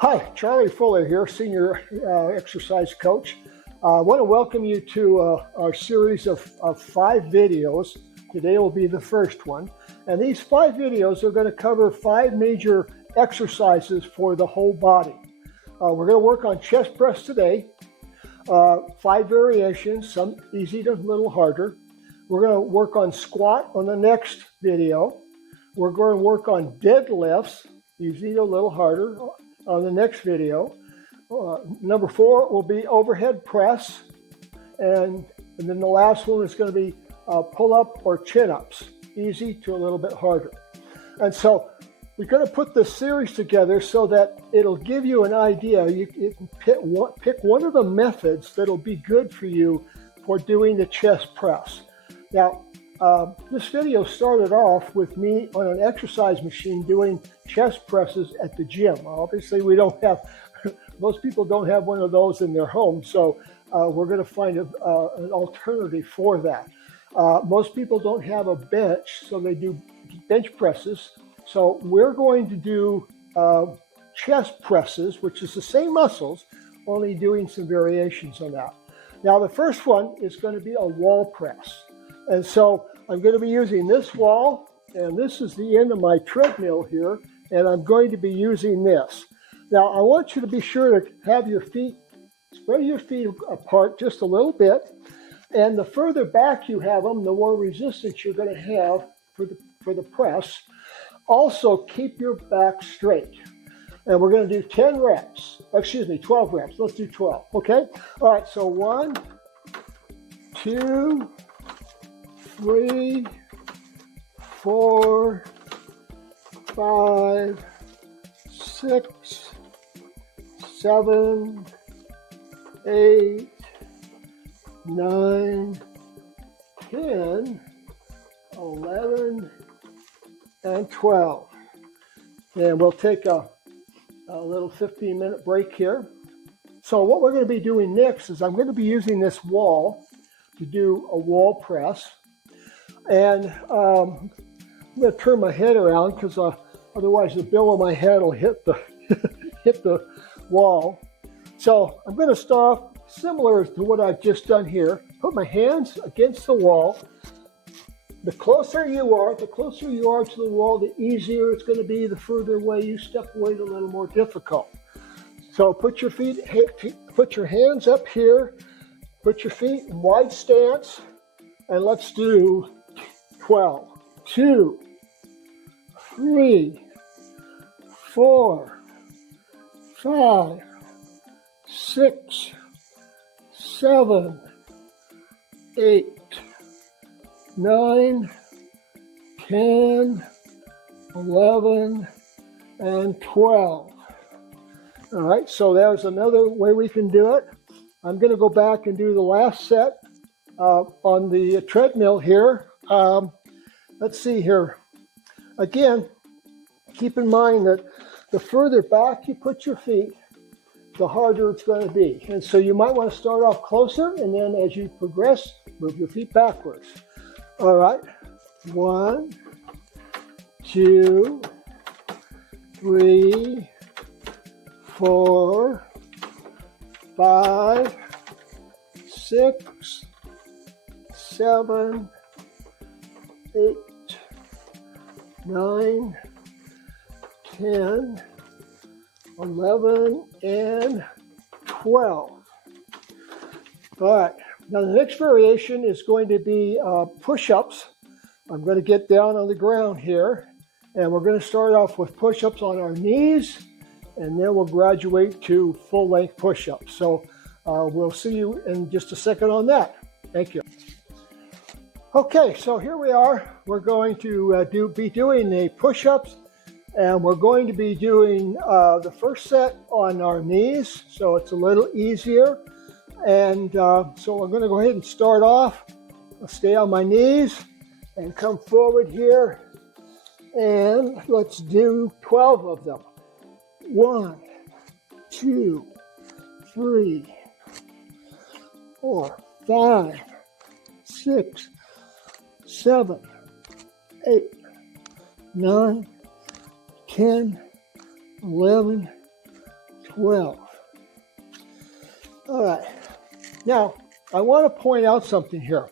Hi, Charlie Fuller here, Senior Exercise Coach. I want to welcome you to our series of 5 videos. Today will be the first one. And these 5 videos are going to cover 5 major exercises for the whole body. We're going to work on chest press today. 5 variations, some easy to a little harder. We're going to work on squat on the next video. We're going to work on deadlifts, easy to a little harder, on the next video. Number 4 will be overhead press. And then the last one is going to be pull-up or chin-ups, easy to a little bit harder. And so we're going to put this series together so that it'll give you an idea. You can pick one of the methods that'll be good for you for doing the chest press. Now, this video started off with me on an exercise machine doing chest presses at the gym. Obviously, we don't have, most people don't have one of those in their home, so we're going to find an alternative for that. Most people don't have a bench, so they do bench presses. So we're going to do chest presses, which is the same muscles, only doing some variations on that. Now, the first one is going to be a wall press. And so I'm going to be using this wall, and this is the end of my treadmill here, and I'm going to be using this. Now, I want you to be sure to have your feet, spread your feet apart just a little bit, and the further back you have them, the more resistance you're going to have for the press. Also, keep your back straight. And we're going to do 12 reps. Let's do 12, okay? All right, so 1, 2, 3, 4, 5, 6, 7, 8, 9, 10, 11, and 12. And we'll take a little 15-minute break here. So what we're going to be doing next is I'm going to be using this wall to do a wall press. And I'm going to turn my head around because otherwise the bill of my head will hit the hit the wall. So I'm going to start off similar to what I've just done here. Put my hands against the wall. The closer you are to the wall, the easier it's going to be. The further away you step away, the little more difficult. So put your hands up here. Put your feet in wide stance, and let's do 12. 2, 3, 4, 5, 6, 7, 8, 9, 10, 11, and 12. All right, so there's another way we can do it. I'm going to go back and do the last set on the treadmill here. Let's see here. Again, keep in mind that the further back you put your feet, the harder it's going to be. And so you might want to start off closer, and then as you progress, move your feet backwards. All right. 1, 2, 3, 4, 5, 6, 7, 8, 9, 10, 11, and 12. All right. Now the next variation is going to be push-ups. I'm going to get down on the ground here, and we're going to start off with push-ups on our knees, and then we'll graduate to full-length push-ups. So we'll see you in just a second on that. Thank you. Okay, so here we are. We're going to be doing the push-ups, and we're going to be doing the first set on our knees, so it's a little easier. And so I'm going to go ahead and start off. I'll stay on my knees and come forward here, and let's do 12 of them. 1, 2, 3, 4, 5, 6, 7, 8, 9, 10, 11, 12. All right. Now, I want to point out something here.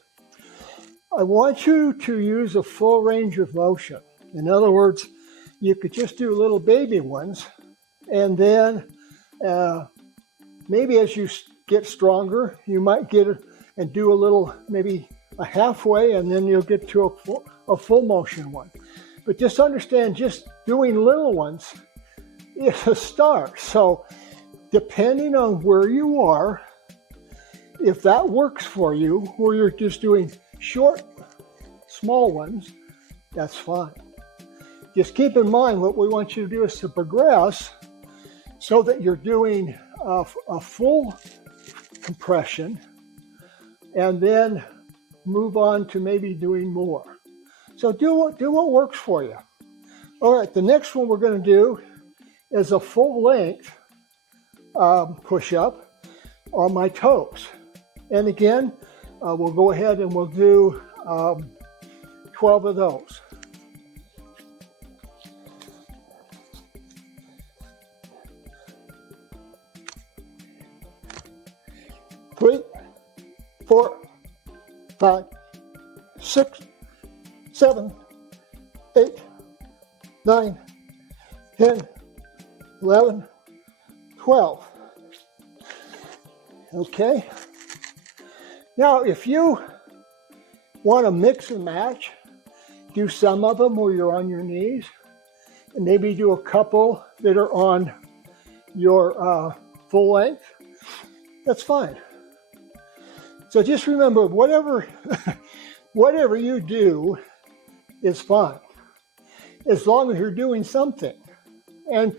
I want you to use a full range of motion. In other words, you could just do little baby ones, and then maybe as you get stronger, you might get and do a little, maybe a halfway, and then you'll get to a full motion one. But just understand, just doing little ones is a start. So depending on where you are, if that works for you, or you're just doing short, small ones, that's fine. Just keep in mind what we want you to do is to progress so that you're doing a full compression and then move on to maybe doing more. So do what works for you. All right, the next one we're going to do is a full length push-up on my toes. And again, we'll go ahead and we'll do 12 of those. Three, 4, 5, 6, 7, 8, 9, 10, 11, 12. Okay. Now, if you want to mix and match, do some of them where you're on your knees, and maybe do a couple that are on your full length. That's fine. So just remember, whatever you do is fine, as long as you're doing something. And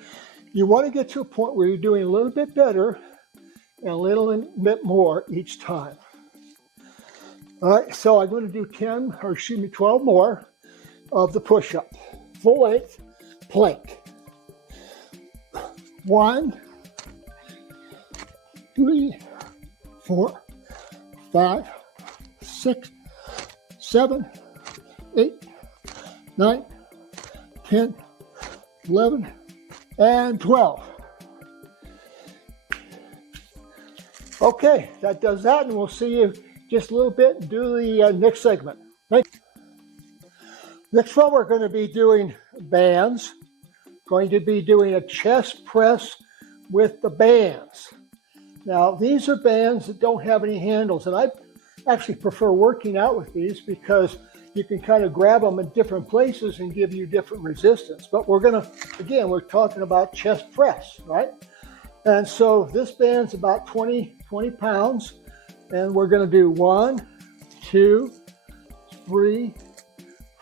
you want to get to a point where you're doing a little bit better and a little bit more each time. All right, so I'm going to do 12 more of the push-up. Full length plank. 1, 3, 4, 5, 6, 7, 8, 9, 10, 11, and 12. Okay, that does that, and we'll see you just a little bit and do the next segment. Thanks. Next one, we're going to be doing bands. Going to be doing a chest press with the bands. Now, these are bands that don't have any handles, and I actually prefer working out with these because you can kind of grab them in different places and give you different resistance. But we're going to, again, we're talking about chest press, right? And so this band's about 20 pounds, and we're going to do 1, 2, 3,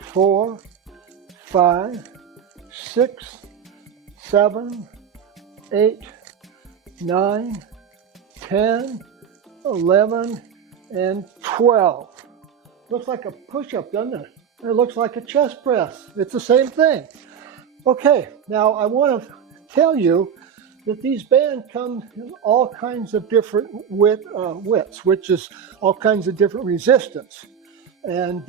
4, 5, 6, 7, 8, 9, 10, 11, and 12. Looks like a push-up, doesn't it? It looks like a chest press. It's the same thing. Okay, now I want to tell you that these bands come in all kinds of different widths, which is all kinds of different resistance. And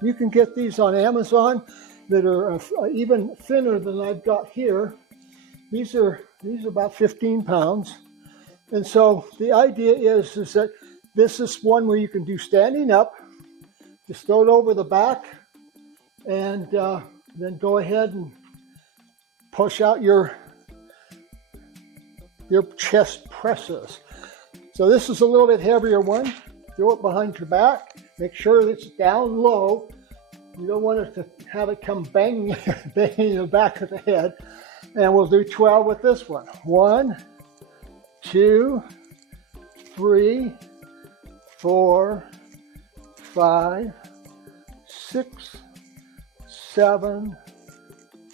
you can get these on Amazon that are even thinner than I've got here. These are about 15 pounds. And so the idea is that this is one where you can do standing up, just throw it over the back, and then go ahead and push out your chest presses. So this is a little bit heavier one. Throw it behind your back. Make sure that it's down low. You don't want it to have it come banging in the back of the head. And we'll do 12 with this one. 1, 2, 3, 4, 5, 6, 7,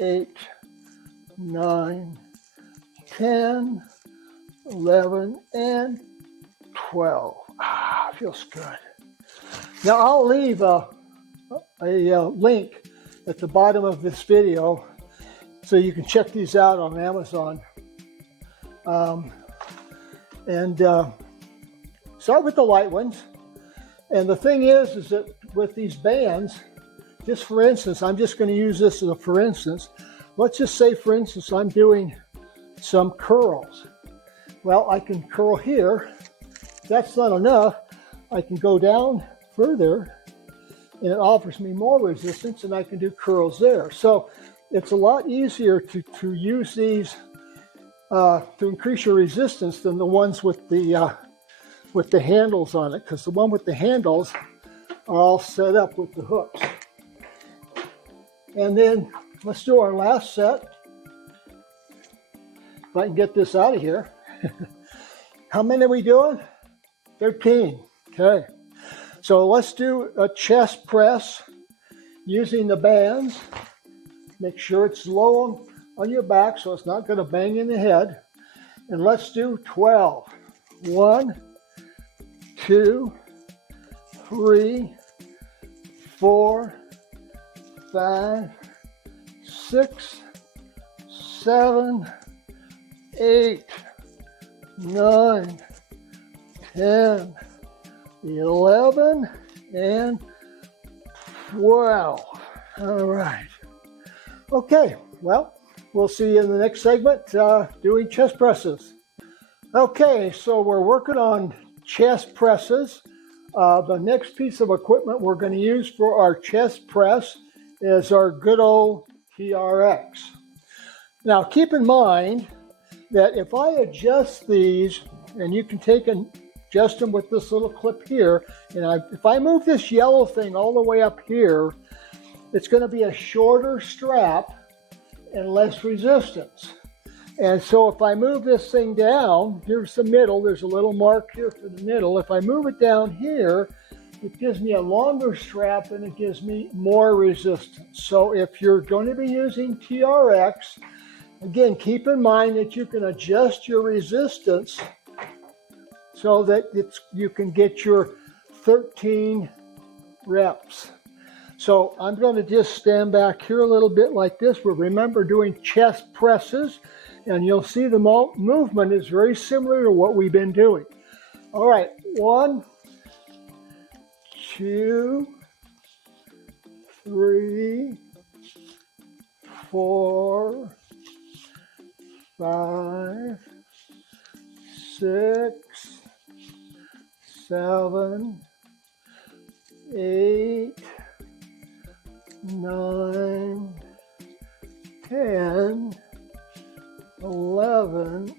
8, 9, 10, 11, and 12. Feels good. Now I'll leave a link at the bottom of this video so you can check these out on Amazon. Start with the light ones. And the thing is that with these bands, just for instance, I'm just going to use this as a for instance. Let's just say, for instance, I'm doing some curls. well, I can curl here. If that's not enough, I can go down further and it offers me more resistance, and I can do curls there. So it's a lot easier to use these to increase your resistance than the ones with the handles on it, because the one with the handles are all set up with the hooks. And then let's do our last set. If I can get this out of here. How many are we doing? 13. Okay. So let's do a chest press using the bands. Make sure it's low on your back so it's not going to bang in the head. And let's do 12. 1, 2, 3, 4, 5, 6, 7, 8, 9, 10, 11, and 12. All right. Okay, well, we'll see you in the next segment doing chest presses. Okay, so we're working on chest presses. The next piece of equipment we're going to use for our chest press is our good old TRX. Now, keep in mind that if I adjust these, and you can take and adjust them with this little clip here, and if I move this yellow thing all the way up here, it's going to be a shorter strap and less resistance. And so if I move this thing down, here's the middle, there's a little mark here for the middle. If I move it down here, it gives me a longer strap and it gives me more resistance. So if you're going to be using TRX, again, keep in mind that you can adjust your resistance so that you can get your 13 reps. So I'm going to just stand back here a little bit like this. But remember, doing chest presses, and you'll see the movement is very similar to what we've been doing. All right, 1, 2, 3, 4, 5, 6, 7, 8, 9, 10, 11,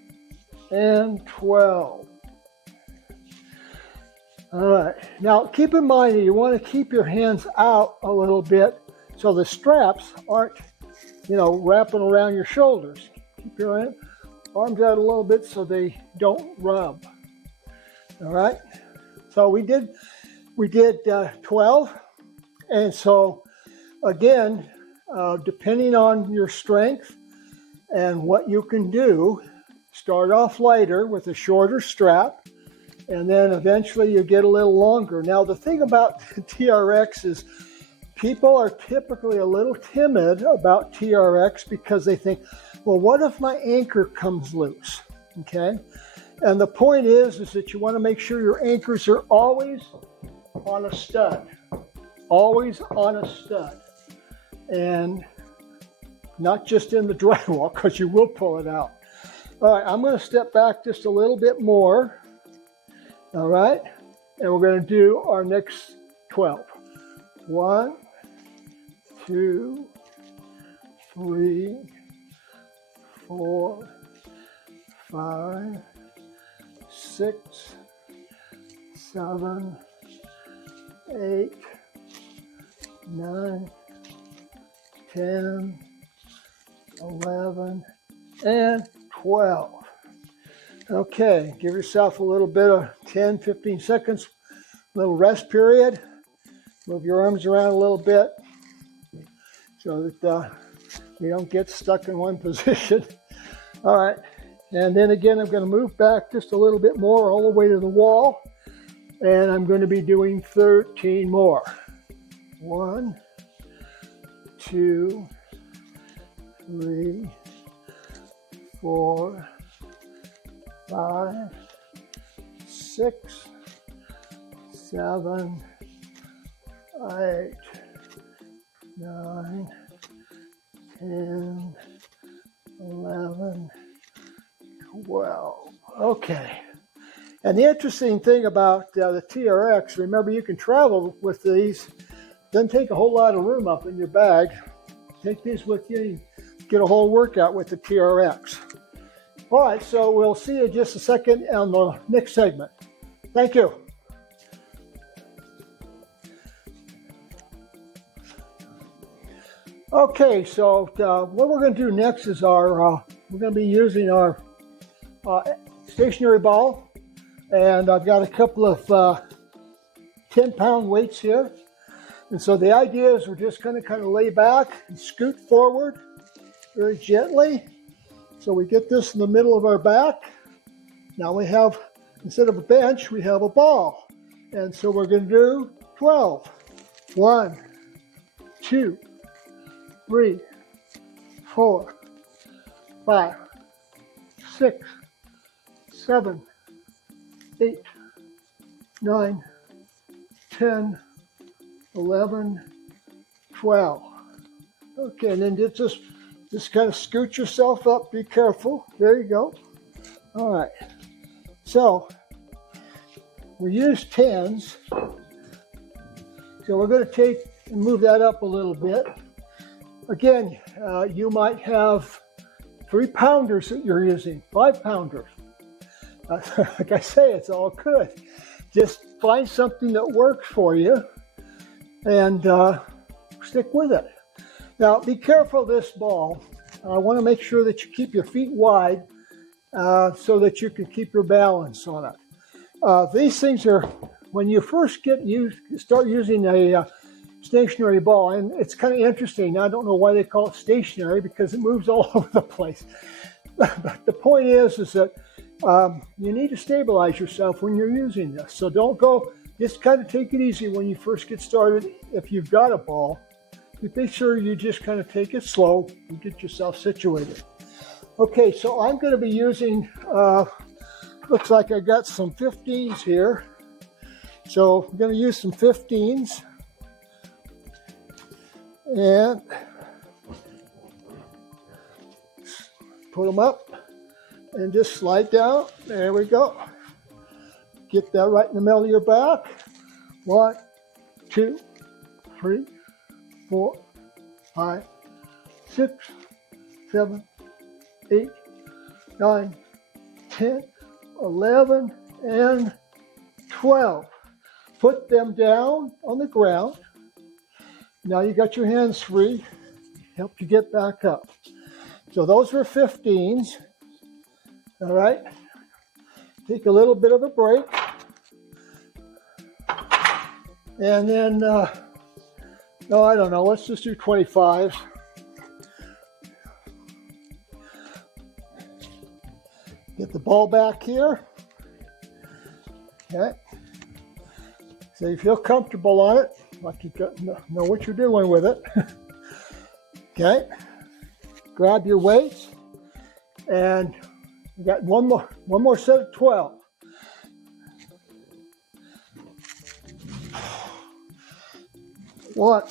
and 12. All right, now keep in mind that you want to keep your hands out a little bit so the straps aren't, wrapping around your shoulders. Keep your arms out a little bit so they don't rub. All right, so we did 12, and so again, depending on your strength and what you can do, start off lighter with a shorter strap, and then eventually you get a little longer. Now, the thing about TRX is people are typically a little timid about TRX because they think, well, what if my anchor comes loose? Okay, and the point is that you want to make sure your anchors are always on a stud, always on a stud. And not just in the drywall, because you will pull it out. All right, I'm going to step back just a little bit more. All right, and we're going to do our next 12. 1, 2, 3, 4, 5, 6, 7, 8, 9, 10, 11, and 12. Okay, give yourself a little bit of 10, 15 seconds, little rest period. Move your arms around a little bit so that you don't get stuck in one position. All right, and then again, I'm going to move back just a little bit more all the way to the wall, and I'm going to be doing 13 more. 1, 2, 3, 4, 5, 6, 7, 8, 9, 10, 11, 12. All Okay. And the interesting thing about the TRX, remember you can travel with these, doesn't take a whole lot of room up in your bag. Take these with you, you get a whole workout with the TRX. All right, so we'll see you in just a second on the next segment. Thank you. Okay, so what we're going to do next is we're going to be using our stationary ball. And I've got a couple of 10-pound weights here. And so the idea is we're just going to kind of lay back and scoot forward very gently. So we get this in the middle of our back. Now we have, instead of a bench, we have a ball. And so we're going to do 12. 1, 2, 3, 4, 5, 6, 7, 8, 9, 10, 11, 12. Okay, and then just kind of scoot yourself up. Be careful. There you go. All right. So we use 10s. So we're going to take and move that up a little bit. Again, you might have 3-pounders that you're using, 5-pounders. Like I say, it's all good. Just find something that works for you and stick with it. Now, be careful of this ball. I want to make sure that you keep your feet wide so that you can keep your balance on it. These things are, when you first start using a stationary ball, and it's kind of interesting. I don't know why they call it stationary because it moves all over the place. But the point is that you need to stabilize yourself when you're using this. So don't go, just kind of take it easy when you first get started. If you've got a ball, make sure you just kind of take it slow and get yourself situated. Okay, so I'm going to be using, looks like I got some 15s here. So I'm going to use some 15s. And put them up. And just slide down. There we go. Get that right in the middle of your back. 1, 2, 3, 4, 5, 6, 7, 8, 9, 10, 11, and 12. Put them down on the ground. Now you got your hands free. Help you get back up. So those were 15s. All right, take a little bit of a break. And then, no, I don't know, let's just do 25s. Get the ball back here. Okay. So you feel comfortable on it, like you know what you're doing with it. Okay. Grab your weights and we got one more set of 12. One,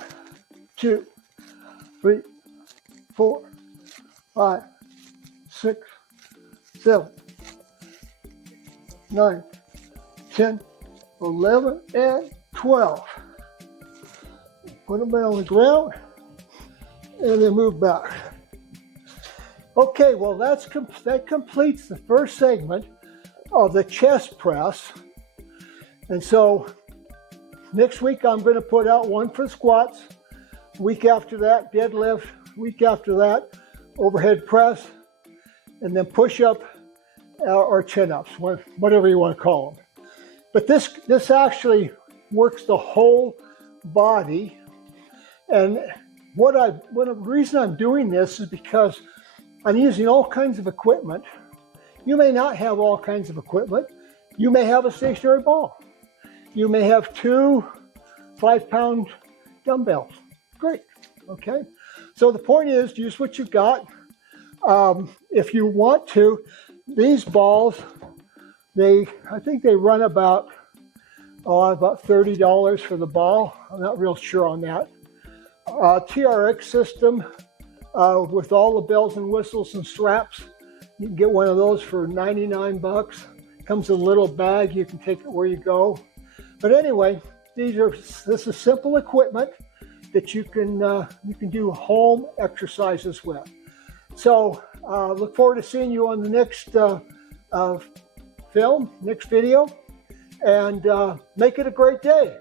2, 3, 4, 5, 6, 7, 9, 10, 11, and 12. Put them down on the ground and then move back. Okay, well that completes the first segment of the chest press. And so next week I'm going to put out one for squats. Week after that, deadlift. Week after that, overhead press. And then push up or chin ups, whatever you want to call them. But this actually works the whole body. And the reason I'm doing this is because I'm using all kinds of equipment. You may not have all kinds of equipment. You may have a stationary ball. You may have 2 5-pound dumbbells. Great, okay? So the point is, use what you've got. If you want to, these balls, I think they run about $30 for the ball. I'm not real sure on that. TRX system with all the bells and whistles and straps You can get one of those for 99 bucks. Comes in a little bag. You can take it where you go. But anyway, this is simple equipment that you can do home exercises with. So look forward to seeing you on the next next video, and make it a great day.